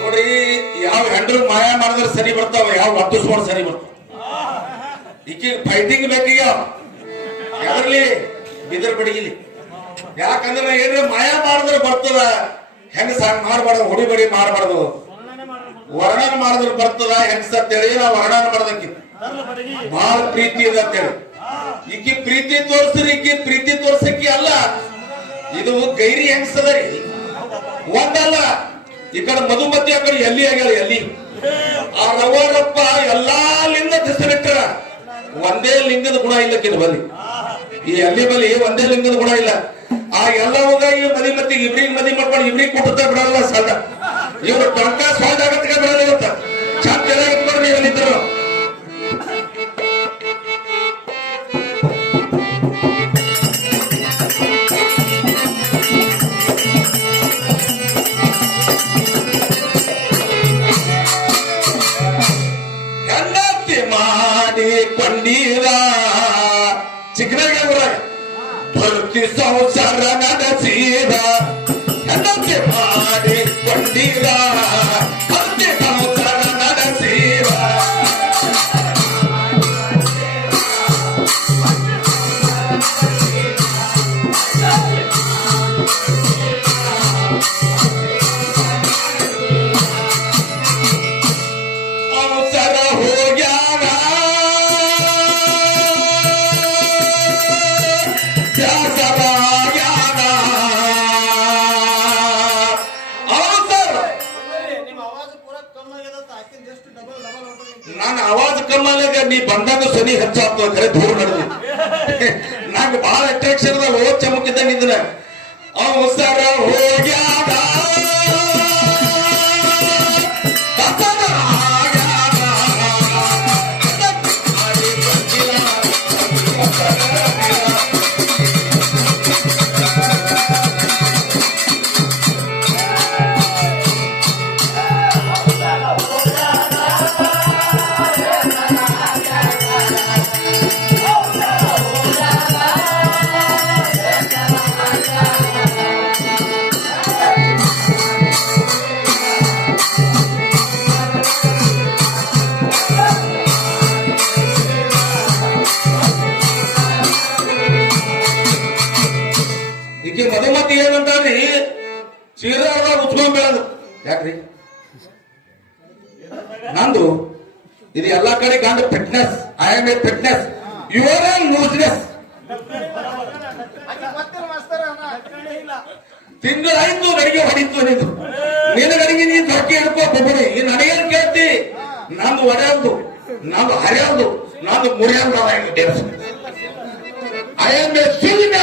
ನೋಡಿ, ಯಾವ ಹೆಂಡ್ರು ಮಾಯ ಮಾಡಿದ್ರೆ ಸರಿ ಬರ್ತಾವ, ಯಾವ ವರ್ತಿಸ್ಕೊಂಡು ಸರಿ ಬರ್ತಾವ. ಈಕೆ ಫೈಟಿಂಗ್ ಬೇಕೀಗ ಯಾವ್ದ್ರಲ್ಲಿ ಬಿದರ್ ಬಡಿಗಿಲಿ. ಯಾಕಂದ್ರೆ ಏನ್ರಿ ಮಾಯ ಮಾಡಿದ್ರೆ ಬರ್ತದ, ಹೆಂಗ ಸಾಂಗ್ ಮಾಡಬಾರ್ದು, ಹೊಡಿಬಡಿ ಮಾಡಬಾರ್ದು, ವರ್ಣನ ಮಾಡಿದ್ರೆ ಬರ್ತದ ಹೆಂಗಸ ಅಂತೇಳಿ ನಾವು ವರ್ಣನ ಮಾಡೋದಕ್ಕೆ ಬಹಳ ಪ್ರೀತಿ ಇದೆ ಅಂತೇಳಿ. ಈಕಿ ಪ್ರೀತಿ ತೋರಿಸ್ರಿ, ಈಕಿ ಪ್ರೀತಿ ತೋರ್ಸಕ್ಕಿ ಅಲ್ಲ, ಇದು ಗೈರಿ ಹೆಂಗಸದರಿ ಒಂದಲ್ಲ. ಈ ಕಡೆ ಮಧುಮತಿ ಆ ಕಡೆ ಎಲ್ಲಿ ಆಗ್ಯಾಳ, ಎಲ್ಲಿ ಆ ರವರಪ್ಪ ಎಲ್ಲಾ ಲಿಂಗ ಹೆಸರಿಟ್ಟ ಒಂದೇ ಲಿಂಗದ ಗುಣ ಇಲ್ಲಕ್ಕಿದು ಬಲಿ. ಈ ಎಲ್ಲಿ ಬಲಿ ಒಂದೇ ಲಿಂಗದ ಗುಣ ಇಲ್ಲ. ಆ ಎಲ್ಲ ಹೋಗಿ ಮದಿ ಮತ್ತಿ ಇಬ್ರಿಗೆ ಮದಿ ಮಾಡ್ಕೊಂಡು ಇಬ್ರಿಗೆ ಕೊಟ್ಟದ ಬಿಡಲ್ಲ ಸಾಲ. ಇವ್ರು ಟಂಕ ಸ್ವಾದ ಆಗತ್ತಿಗೆ ಬಿಡಲ್ಲ. ಇವತ್ತ ಚಂದ ಇಟ್ಕೊಂಡು ನೀವು ಎಲ್ಲಿದ್ರು ಕೊಂಡೀರ ಚಿಕ್ಕನಾಗ ಭಕ್ತಿ ಸಂಸಾರ ನಡೆಸೀರ ಹೆಂಡತಿ ಮಾಡಿ ಕೊಂಡೀರ ಭಕ್ತಿ ಸಂಸಾರ ನಡೆಸೀರ. ಅವಸರ ಹೋಗ್ಯಾರ ನನ್ನ ಆವಾಜ್ ಕಮ್ಮಾಗ ನೀ ಬಂದಾಗ ಸನಿ ಹೆಚ್ಚಾಗ್ತದೆ, ಖರೆ ದೂರ ನಡೆದು ನಂಗೆ ಬಹಳ ಅಟ್ರಾಕ್ಷನ್ ಅದ. ಓದ್ ಚಮಕಿದ್ದಂಗ ಇದ್ರ ಅವಸರ ಹೋಗ್ಯಾದ ಮಧುಮತಿ ಏನಂತಾರ್ರಿ, ಚೀರಾದ ಉಚ್ಕೊಂಡ್ ಬೀಳದು. ಯಾಕ್ರಿ ನಂದು ಇದು ಎಲ್ಲಾ ಕಡೆ ಗಂಡು fitness, I am a fitness, your all looseness. ತಿಂಗಳಾಯ್ತು ಗಡಿಗೆ ಹೊಡಿತು ನಿಂದು, ನಿನ್ನ ಗಡಿಗೆ ನೀನ್ ತೊಟ್ಟಿ ಹಿಡ್ಕೋ ಬೊಬ್ಬಡಿ. ಈ ನನಗೇನು ಕೇಳ್ತಿ? ನಂದು ಒಡೆಯಲ್ದು, ನಂದು ಹರಿಯಲ್ದು, ನಂದು ಮುರಿಯಲ್ದು. ಐ ಆಮ್ ಎ ಸಿಂಗ,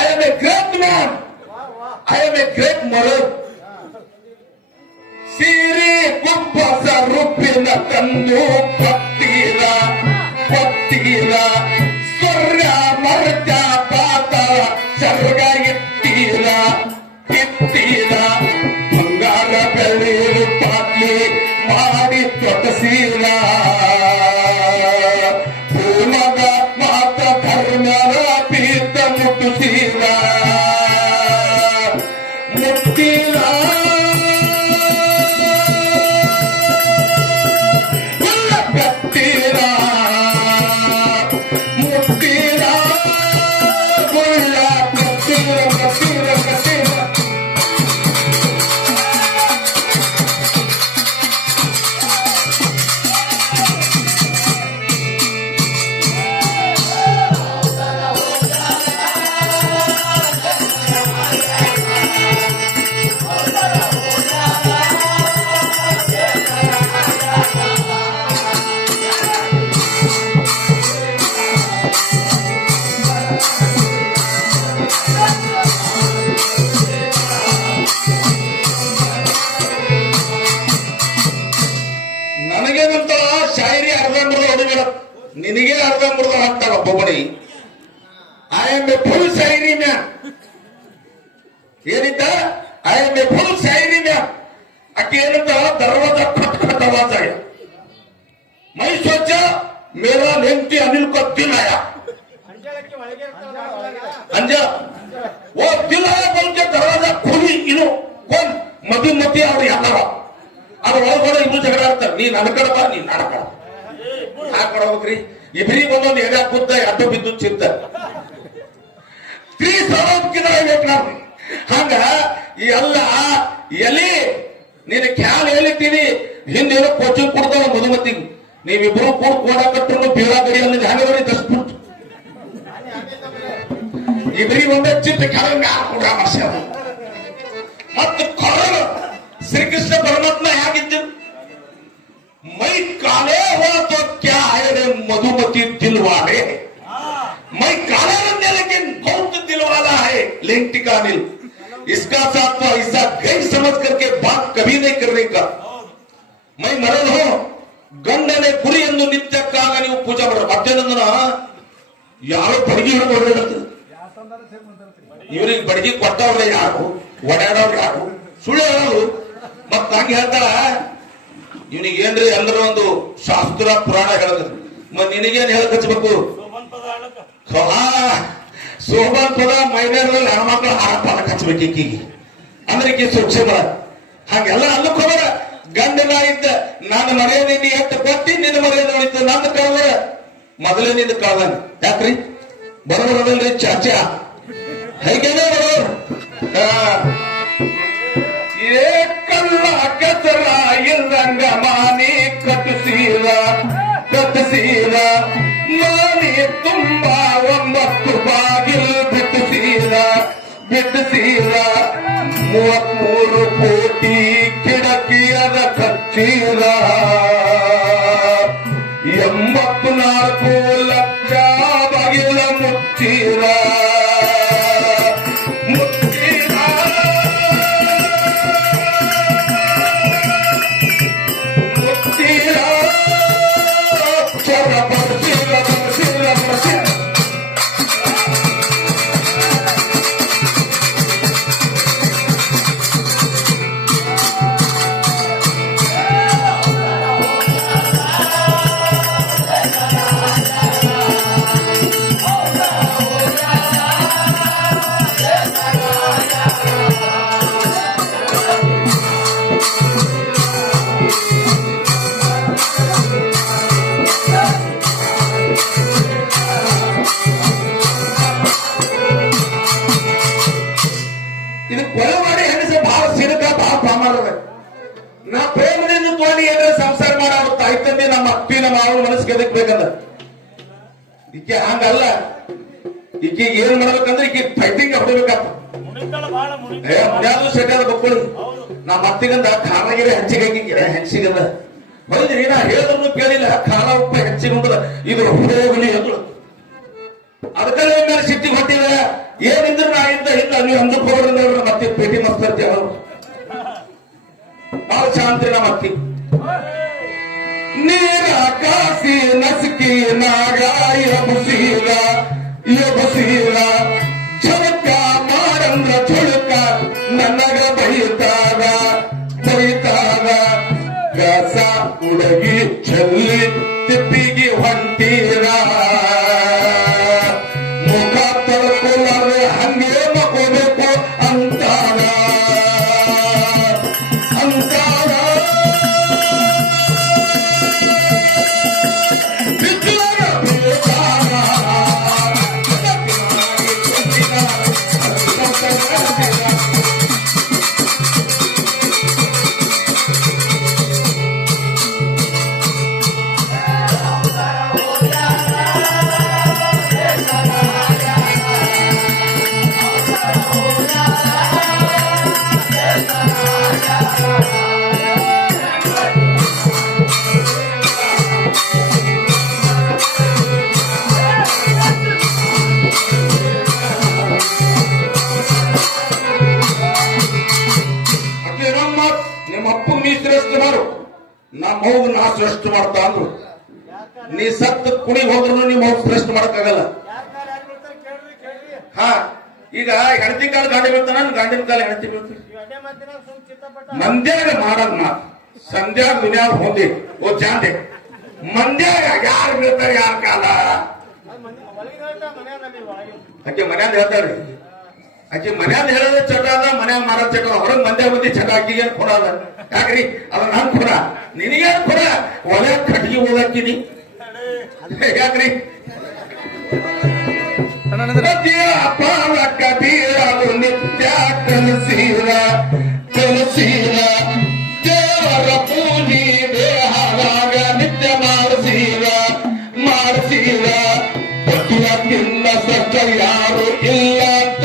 I am a great man. I am a great mother. ಸಿರಿ ಕುಪ್ಪಸ ರೂಪಿನ ತಂದು ಕೊತ್ತೀರ ಕೊತ್ತೀರ, ಸ್ವರ್ಗ ಮರ್ತ ಪಾತ ಸ್ವರ್ಗ ಇತ್ತೀರ ಇತ್ತೀರ, ಬಂಗಾರ ಬೆಳ್ಳಿ ಪಾತ್ಲಿ ಮಾಡಿ ತೊಡಸೀರ, ಪೂರ್ಣದ ಮಾತ ಧರ್ಮದ ಪೀತ ಮುಟ್ಟಿಸೀರ ಮುಟ್ಟಿರ ಕತ್ತೀರ ಮುಟ್ಟಿರ ಗುಳ್ಳ ಕತ್ತೀರ ಕತ್ತೀರ ಕತ್ತೀರ. ನನಗೇನಂತ ಶಾಯರಿ ಅರ್ಧಂಬರ್ಧ ಹೊಡಿಬೇಡ, ನಿನಗೆ ಅರ್ಧಂಬರ್ಧ ಹಾಕ್ತಾರ ಒಬ್ಬೊಬ್ಬನಿ. I am a full shayari man. ಏನಿದ್ದ I am a full shayari man. ಅಕ್ಕಿ ಏನಂತ ದರ್ವಾಜ ಕಟ್ ಕಟ್ ಆವಾಜ, ಮೈ ಸ್ವಚ್ಛ मेरा नेमती अनिल का दिल आया अंजा वो दिल आया बोल के दरवाजा खोली इनो कौन मधुमती और यादव ಅದು ಒಳಗಡೆ ಇಬ್ರು ಜಗಳ ಆಡ್ತಾರೆ ನೀನ್ ನನ್ನ ಕಡೆ ಬಾ ನೀನ್ ನನ್ನ ಕಡೆ ಆ ಕಡೆ ಹೋಗ್ರಿ ಇಬ್ರಿಗೆ ಒಂದೊಂದು ಎಡೆ ಕುದ್ದ ಅಡ್ಡ ಬಿದ್ದು ಚಿತ್ತ ಬೇಕು ನಾವು ಹಂಗ ಈ ಎಲ್ಲ ಎಲಿ ನೀನು ಕ್ಯಾಲ್ ಹೇಳಿದ್ದೀನಿ ಹಿಂದೇನೋ ಕೋಚಿಂಗ್ ಕೊಡ್ತಾವ ಮಧುಮತಿಗೆ ನೀವಿಬ್ರು ಕೂಡ ಕೊಡಕಟ್ರು ಬೀಳ ಗಡಿ ಅನ್ನೋದು ಹಂಗವರಿ ದಸ್ಬಿಟ್ಟು ಇಬ್ರಿಗೆ ಒಂದೇ ಚಿತ್ತ ಕೆಳಗೆ ಕೂಡ ಮನುಷ್ಯ ಮತ್ತು ಕೊರಳು श्रीकृष्ण परमात्मा ಹೇಗಿದ್ದು मैं काले हुआ तो क्या है रे मधुमती दिल वाले मैं काला रहने लेकिन बहुत दिल वाला है लेंटिका अनिल इसका साथ तो ऐसा गैर समझ करके बात कभी नहीं करने का मैं मरण हूं ಗಂಡನೆ ಗುರಿ ಎಂದು ನಿತ್ಯಕ್ಕಾಗ ನೀವು ಪೂಜೆ ಮಾಡ್ರ ಮಧ್ಯಾಹ್ನಂದನ ಯಾವ ಬಡಗಿ ಹಿಡಿದು ಇವ್ರಿಗೆ ಬಡಗಿ ಕೊಟ್ಟವ್ರೆ ಯಾರು ಒಡ್ಯಾಡವ್ರು ಯಾರು ಸುಳ್ಳು ಹೇಳೋದು ಮತ್ತ ಹಂಗೆ ಹೇಳ್ತಾರ ಇವನಿಗೆ ಏನ್ರಿ ಅಂದ್ರೆ ಒಂದು ಶಾಸ್ತ್ರ ಪುರಾಣ ಹೇಳಿದ್ರು ಮತ್ ನಿನಗೇನ್ ಹೇಳಕ್ ಹಚ್ಬೇಕು ಸೋಮನ್ ಪದ ಮೈದಾನದಲ್ಲಿ ಹೆಣ್ಮಕ್ಳು ಹಾರಪಾಲಕ್ ಹಚ್ಬೇಕು ಈಕಿಗೆ ಅಂದ್ರೆ ಈಕಿ ಸೂಕ್ಷ್ಮ ಹಂಗೆಲ್ಲ ಅಲ್ಲಕ್ ಹೋಗ್ರ ಗಂಡನ ಇದ್ದ ನಾನು ಮರ್ಯಾದೆ ನೀ ಎಷ್ಟು ಕೊಟ್ಟಿ ನಿನ್ನ ಮರ್ಯಾದೆ ಉಳಿತು ನಂದು ಕಳ್ದ್ರ ಮೊದಲೇ ನಿಂದ ಕಳ್ದಾನೆ ಯಾಕ್ರಿ ಬರೋದಲ್ರಿ ಚಾಚಾ ಹೇಗೇನೆ ಬರೋರು ಕಲ್ಲ ಕಸರ ಇಲ್ಲಂಗ ಮಾನಿ ಕಟ್ಟಿಸೀರ ಮಾನಿ ತುಂಬಾ 9 ಬಾಗಿಲು ಬಿಟ್ಟಿಸೀರ 33 ಕೋಟಿ ಕಿಡಕಿಯದ ಕಚ್ಚೀರ 84 ಲಕ್ಷ ಬಾಗಿಲ ಮುಚ್ಚೀರ ನಾ ಪ್ರೇಮದಿಂದ ತೋಡಿ ಏನಾರ ಸಂಸಾರ ಮಾಡೋ ತಾಯಿ ತಂದೆ ನಮ್ಮ ಅಪ್ಪಿ ನಮ್ಮ ಅವನ ಮನಸ್ಸಿಗೆ ಎದಕ್ಬೇಕಂದ ಈಕೆ ಹಂಗಲ್ಲ ಈಕೆ ಏನ್ ಮಾಡ್ಬೇಕಂದ್ರೆ ಈಕೆ ಫೈಟಿಂಗ್ ಹೊಡಿಬೇಕಾತ ಮುನ್ಯಾದು ಸೆಟ್ಟಾದ ಮಕ್ಕಳು ನಮ್ಮ ಅತ್ತಿಗಂದ ಖಾನಾಗಿರಿ ಹೆಚ್ಚಿಗೆ ಹೆಂಚಿಗಂದ ಹೌದ್ರಿ ನಾ ಹೇಳಿದ್ರು ಕೇಳಿಲ್ಲ ಖಾನ ಉಪ್ಪ ಹೆಚ್ಚಿಗೊಂಡದ ಇದು ಹೋಗಲಿ ಅಂದ್ರು ಅದಕ್ಕಲ್ಲ ಮೇಲೆ ಸಿಟ್ಟಿಗೆ ಹೊಟ್ಟಿಲ್ಲ ಏನಿದ್ರು ನಾ ಇಂದ ಇಲ್ಲ ನೀವು ಅಂದಕ್ಕೆ ಹೋಗೋದ್ರಿಂದ ಮತ್ತೆ ಭೇಟಿ ಮಸ್ತಿರ್ತೀವಿ ಅವರು और शांति नमक्की नीरा काशी नसकी नागा ये बसीरा झलका मारंद्र झुड़का ननग बहिताಗ ಕಸ ಉಡಗಿ ಚೆಲ್ಲಿ ತಿಪ್ಪಿಗೆ ಹೊಂಟೀರ ಮುಖ ತೊಳ್ಕೊಳ್ಳರೆ ಹಂಗೆ ಮಕೋಬೇಕು ಅಂತಾರ ನಮ್ಮ ಹೋಗ ನಾ ಶ್ರೇಷ್ಠ ಮಾಡ್ತಾ ಅಂದ್ರು ನೀ ಸತ್ತು ಕುಣಿ ಹೋದ್ರು ನಿಮ್ಮ ಹೋಗಿ ಶ್ರೇಷ್ಠ ಮಾಡಕ್ಕಾಗಲ್ಲ ಹಾ ಈಗ ಹೆಂಡತಿ ಕಾಲ ಗಾಂಡಿ ಬೀಳ್ತಾನ ಗಾಂಡಿನ ಕಾಲ ಹೆಂಡತಿ ಬೀಳ್ತೀವಿ ಮಂದ್ಯಾಗ ಮಾಡದ್ ಮಾತು ಸಂಧ್ಯಾಗ ದುನಿಯಾಗ ಹೊಂದಿ ಓ ಜಾಂಡೆ ಮಂದ್ಯಾಗ ಯಾರು ಬೀಳ್ತಾರೆ ಯಾರ ಕಾಲ ಆಕೆ ಮನ್ಯಾಗ ಹೇಳ್ತಾರ್ರಿ ಆಕೆ ಮನ್ಯಾಗ ಹೇಳೋದೇ ಚಟ ಅದ ಮನ್ಯಾಗ ಮಾಡೋ ಚಟ ಹೊರಗ್ ಮಂದ್ಯಾಗ ಬಂದಿ ಚಟ ಆಕಿಗೆ ಕೊಡ ಅದ ಯಾಕ್ರಿ ಅದ ನನ್ ಕೊಡ ನಿನಗೇನ್ ಕೊಡ ಒಲೆ ಕಟ್ಗಿ ಓದಾಕಿನಿ ಯಾಕ್ರಿ ಅಪಾರ ಕಬೀರ ನಿತ್ಯ ಕನಸೀರ ಕನಸೀರ ದೇವರ ಪೂಜಿ ದೇಹರಾಗ ನಿತ್ಯ ಮಾಡಿಸೀರ ಮಾಡಿಸೀರ ಪತಿಯ ತಿನ್ನ ಸತ್ತ ಯಾರು ಇಲ್ಲ ಅಂತ